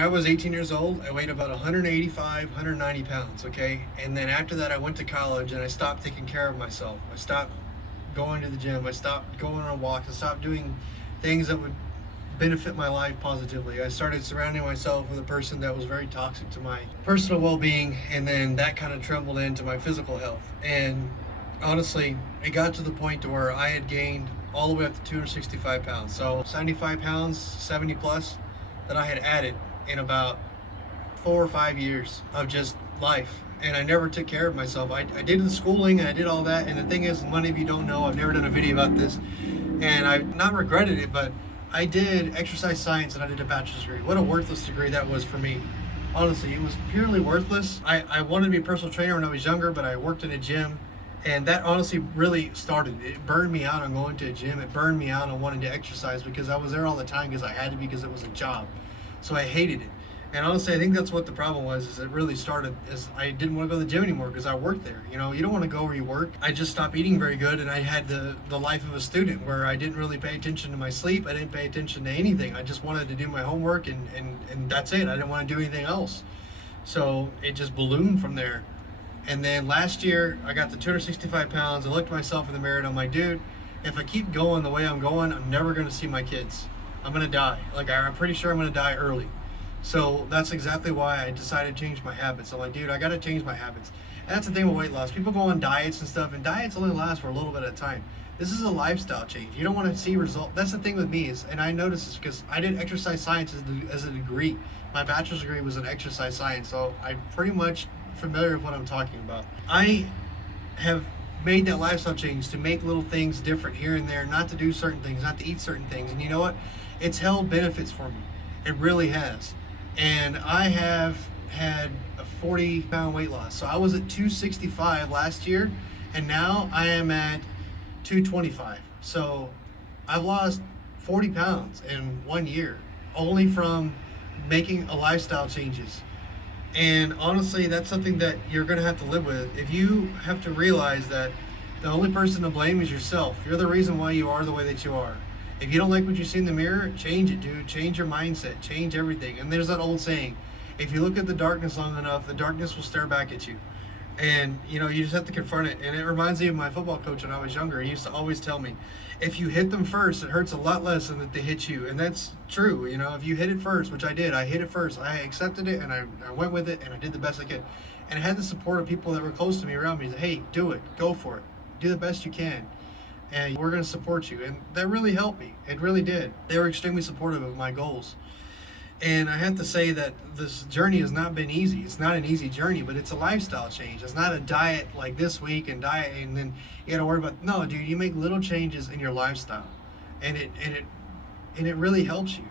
I was 18 years old, I weighed about 185, 190 pounds, okay? And then after that, I went to college and I stopped taking care of myself. I stopped going to the gym. I stopped going on walks. I stopped doing things that would benefit my life positively. I started surrounding myself with a person that was very toxic to my personal well-being, and then that kind of trembled into my physical health. And honestly, it got to the point to where I had gained all the way up to 265 pounds. So 75 pounds, 70 plus, that I had added in about 4 or 5 years of just life. And I never took care of myself. I did the schooling and I did all that. And the thing is, many of you don't know, I've never done a video about this. And I've not regretted it, but I did exercise science and I did a bachelor's degree. What a worthless degree that was for me. Honestly, it was purely worthless. I wanted to be a personal trainer when I was younger, but I worked in a gym. And that honestly really started. It burned me out on going to a gym. It burned me out on wanting to exercise because I was there all the time because I had to, because it was a job. So I hated it. And honestly, I think that's what the problem was, is it really started as I didn't want to go to the gym anymore because I worked there. You know, you don't want to go where you work. I just stopped eating very good, and I had the life of a student where I didn't really pay attention to my sleep. I didn't pay attention to anything. I just wanted to do my homework and that's it. I didn't want to do anything else. So it just ballooned from there. And then last year, I got to 265 pounds. I looked at myself in the mirror and I'm like, dude, if I keep going the way I'm going, I'm never going to see my kids. I'm going to die. Like, I'm pretty sure I'm going to die early. So that's exactly why I decided to change my habits. I'm like, dude, I got to change my habits. And that's the thing with weight loss. People go on diets and stuff, and diets only last for a little bit at a time. This is a lifestyle change. You don't want to see results. That's the thing with me is, and I noticed this because I did exercise science as a degree. My bachelor's degree was in exercise science, so I'm pretty much familiar with what I'm talking about. I have made that lifestyle change to make little things different here and there, not to do certain things, not to eat certain things. And you know what? It's held benefits for me. It really has. And I have had a 40-pound weight loss. So I was at 265 last year, and now I am at 225. So I've lost 40 pounds in 1 year, only from making a lifestyle changes. And honestly, that's something that you're going to have to live with. If you have to realize that the only person to blame is yourself. You're the reason why you are the way that you are. If you don't like what you see in the mirror, change it, dude. Change your mindset. Change everything. And there's that old saying, if you look at the darkness long enough, the darkness will stare back at you. And, you know, you just have to confront it. And it reminds me of my football coach when I was younger. He used to always tell me, if you hit them first, it hurts a lot less than that they hit you. And that's true. You know, if you hit it first, which I did, I hit it first. I accepted it and I went with it and I did the best I could. And I had the support of people that were close to me around me. Said, hey, do it. Go for it. Do the best you can. And we're going to support you. And that really helped me. It really did. They were extremely supportive of my goals. And I have to say that this journey has not been easy. It's not an easy journey, but it's a lifestyle change. It's not a diet like this week and diet and then you got to worry about. No, dude, you make little changes in your lifestyle, and it really helps you.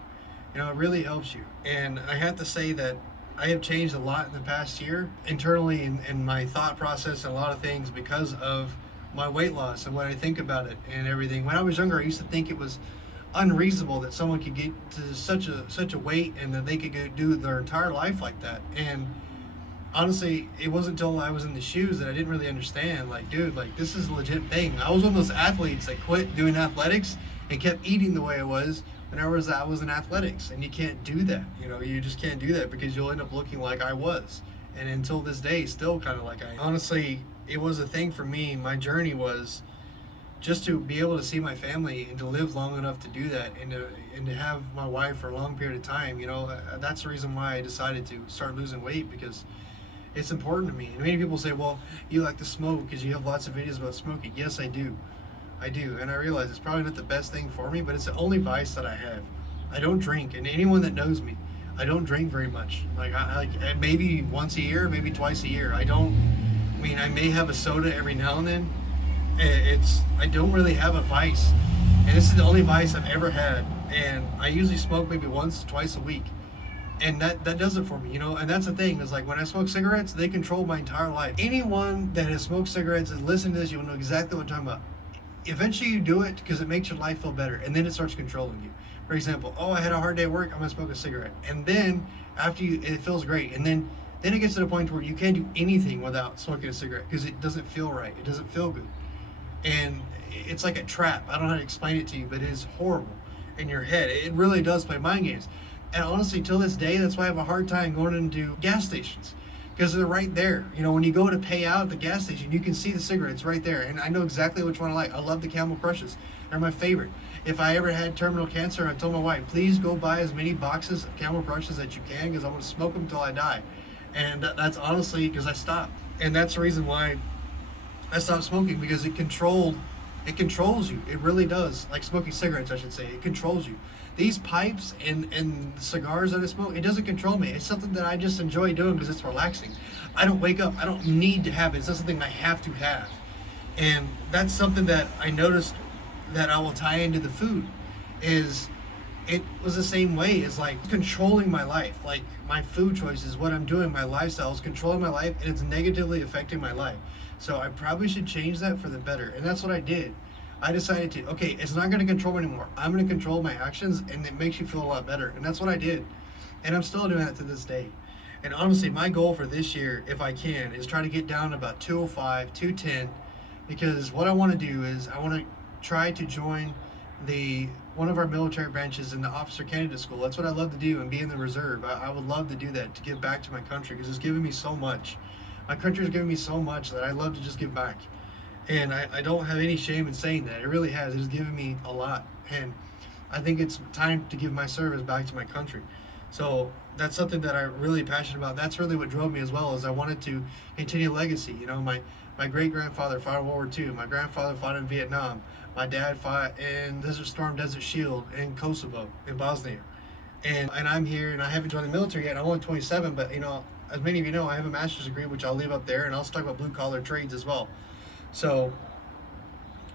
You know, it really helps you. And I have to say that I have changed a lot in the past year internally in my thought process and a lot of things because of my weight loss and what I think about it and everything. When I was younger, I used to think it was unreasonable that someone could get to such a weight and that they could go do their entire life like that. And honestly, it wasn't until I was in the shoes that I didn't really understand, like, dude, like, this is a legit thing. I was one of those athletes that quit doing athletics and kept eating the way I was when I was in athletics. And you can't do that. You know, you just can't do that because you'll end up looking like I was. And until this day, still kind of like I. Honestly, it was a thing for me. My journey was just to be able to see my family and to live long enough to do that and to have my wife for a long period of time. You know, that's the reason why I decided to start losing weight, because it's important to me. And many people say, well, you like to smoke because you have lots of videos about smoking. Yes, I do. And I realize it's probably not the best thing for me, but it's the only vice that I have. I don't drink, and anyone that knows me, I don't drink very much. Like maybe once a year, maybe twice a year. I may have a soda every now and then. I don't really have a vice, and this is the only vice I've ever had. And I usually smoke maybe once, twice a week, and that does it for me, you know. And that's the thing, is like when I smoke cigarettes, they control my entire life. Anyone that has smoked cigarettes and listened to this, you will know exactly what I'm talking about. Eventually you do it because it makes your life feel better, and then it starts controlling you. For example, I had a hard day at work, I'm gonna smoke a cigarette, and then after it feels great, and then it gets to the point where you can't do anything without smoking a cigarette because it doesn't feel right, it doesn't feel good. And it's like a trap. I don't know how to explain it to you, but it is horrible in your head. It really does play mind games. And honestly, till this day, that's why I have a hard time going into gas stations, because they're right there. You know, when you go to pay out at the gas station, you can see the cigarettes right there. And I know exactly which one I like. I love the Camel Crushes. They're my favorite. If I ever had terminal cancer, I told my wife, please go buy as many boxes of Camel Crushes that you can, because I want to smoke them till I die. And that's honestly because I stopped. And that's the reason why I stopped smoking, because it controls you. It really does. Like smoking cigarettes, I should say. It controls you. These pipes and cigars that I smoke, it doesn't control me. It's something that I just enjoy doing because it's relaxing. I don't wake up. I don't need to have it. It's not something I have to have. And that's something that I noticed that I will tie into the food is it was the same way. It's like controlling my life. Like my food choices, what I'm doing, my lifestyle is controlling my life, and it's negatively affecting my life. So I probably should change that for the better. And that's what I did. I decided to, okay, it's not going to control me anymore. I'm going to control my actions, and it makes you feel a lot better. And that's what I did. And I'm still doing that to this day. And honestly, my goal for this year, if I can, is try to get down to about 205, 210, because what I want to do is I want to try to join one of our military branches in the officer candidate school. That's what I love to do, and be in the reserve. I would love to do that, to give back to my country, because it's given me so much. My country has given me so much that I love to just give back. And I don't have any shame in saying that. It really has. It has given me a lot. And I think it's time to give my service back to my country. So that's something that I'm really passionate about. That's really what drove me as well, is I wanted to continue legacy. You know, my great-grandfather fought in World War II. My grandfather fought in Vietnam. My dad fought in Desert Storm, Desert Shield in Kosovo, in Bosnia. And I'm here, and I haven't joined the military yet. I'm only 27, but, you know, as many of you know, I have a master's degree, which I'll leave up there, and I'll talk about blue-collar trades as well. So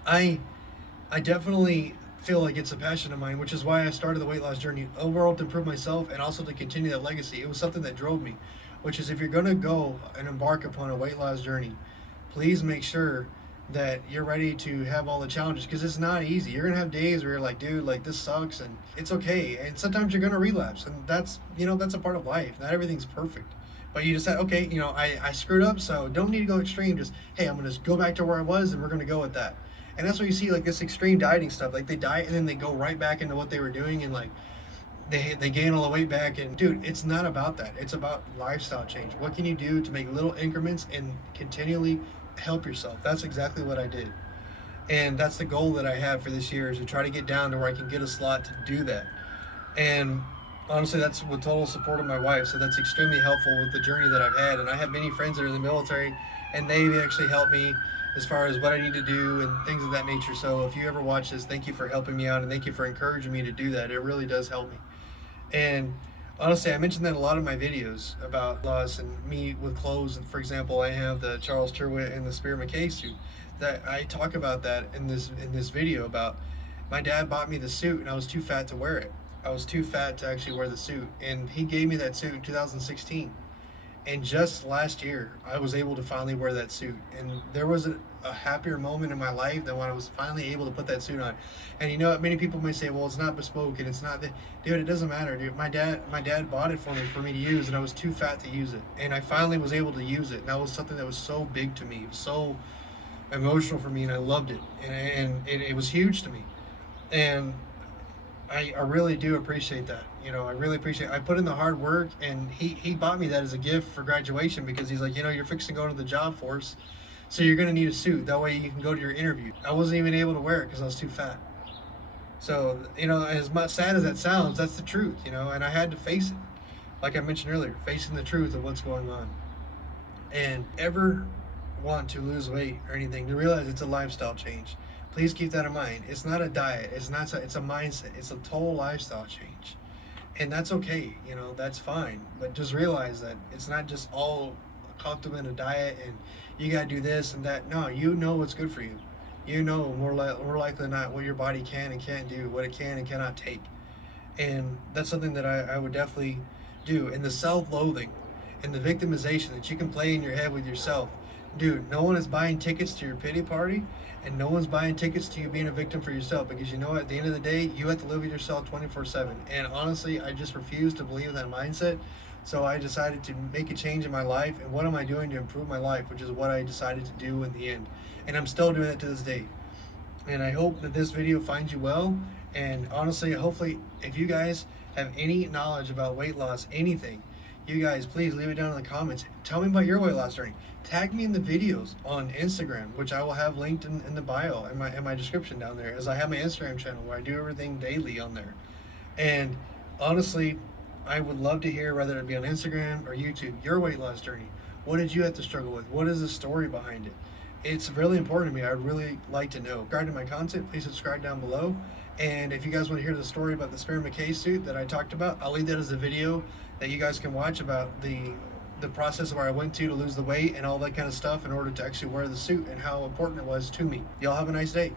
I definitely feel like it's a passion of mine, which is why I started the weight loss journey, overall to improve myself and also to continue that legacy. It was something that drove me, which is if you're going to go and embark upon a weight loss journey, please make sure that you're ready to have all the challenges, because it's not easy. You're going to have days where you're like, dude, like this sucks, and it's okay. And sometimes you're going to relapse, and that's, you know, that's a part of life. Not everything's perfect. But you decide, okay, you know, I screwed up, so don't need to go extreme. Just, hey, I'm going to go back to where I was, and we're going to go with that. And that's what you see, like this extreme dieting stuff. Like they diet, and then they go right back into what they were doing, and like they gain all the weight back. And dude, it's not about that. It's about lifestyle change. What can you do to make little increments and continually help yourself? That's exactly what I did. And that's the goal that I have for this year, is to try to get down to where I can get a slot to do that. And honestly, that's with total support of my wife, so that's extremely helpful with the journey that I've had. And I have many friends that are in the military, and they've actually helped me as far as what I need to do and things of that nature. So if you ever watch this, thank you for helping me out, and thank you for encouraging me to do that. It really does help me. And honestly, I mentioned that in a lot of my videos about loss and me with clothes. And for example, I have the Charles Tyrwhitt and the Spear McKay suit. That I talk about that in this video about my dad bought me the suit, and I was too fat to wear it. I was too fat to actually wear the suit, and he gave me that suit in 2016. And just last year, I was able to finally wear that suit. And there was a happier moment in my life than when I was finally able to put that suit on. And you know, many people may say, well, it's not bespoke and it's not that. Dude, it doesn't matter, dude. My dad bought it for me to use, and I was too fat to use it. And I finally was able to use it. And that was something that was so big to me. It was so emotional for me, and I loved it. And it was huge to me. And I really do appreciate that. You know, I really appreciate it. I put in the hard work, and he bought me that as a gift for graduation, because he's like, you know, you're fixing to go to the job force, so you're going to need a suit. That way you can go to your interview. I wasn't even able to wear it because I was too fat. So, you know, as much sad as that sounds, that's the truth, you know, and I had to face it. Like I mentioned earlier, facing the truth of what's going on. And ever want to lose weight or anything, to realize it's a lifestyle change. Please keep that in mind. It's not a diet. It's a mindset. It's a total lifestyle change. And that's okay. You know, that's fine. But just realize that it's not just all caught up in a diet and you got to do this and that. No, you know what's good for you. You know more likely than not what your body can and can't do, what it can and cannot take. And that's something that I would definitely do. And the self-loathing and the victimization that you can play in your head with yourself. Dude, no one is buying tickets to your pity party, and no one's buying tickets to you being a victim for yourself, because you know at the end of the day, you have to live with yourself 24/7. And honestly, I just refuse to believe in that mindset. So I decided to make a change in my life, and what am I doing to improve my life, which is what I decided to do in the end. And I'm still doing it to this day. And I hope that this video finds you well. And honestly, hopefully, if you guys have any knowledge about weight loss, anything, you guys please leave it down in the comments. Tell me about your weight loss journey. Tag me in the videos on Instagram, which I will have linked in the bio in my description down there, as I have my Instagram channel where I do everything daily on there. And honestly, I would love to hear, whether it be on Instagram or YouTube, your weight loss journey. What did you have to struggle with? What is the story behind it? It's really important to me. I'd really like to know. Regarding my content, please subscribe down below. And if you guys want to hear the story about the Spear McKay suit that I talked about, I'll leave that as a video that you guys can watch about the process where I went to lose the weight and all that kind of stuff in order to actually wear the suit, and how important it was to me. Y'all have a nice day.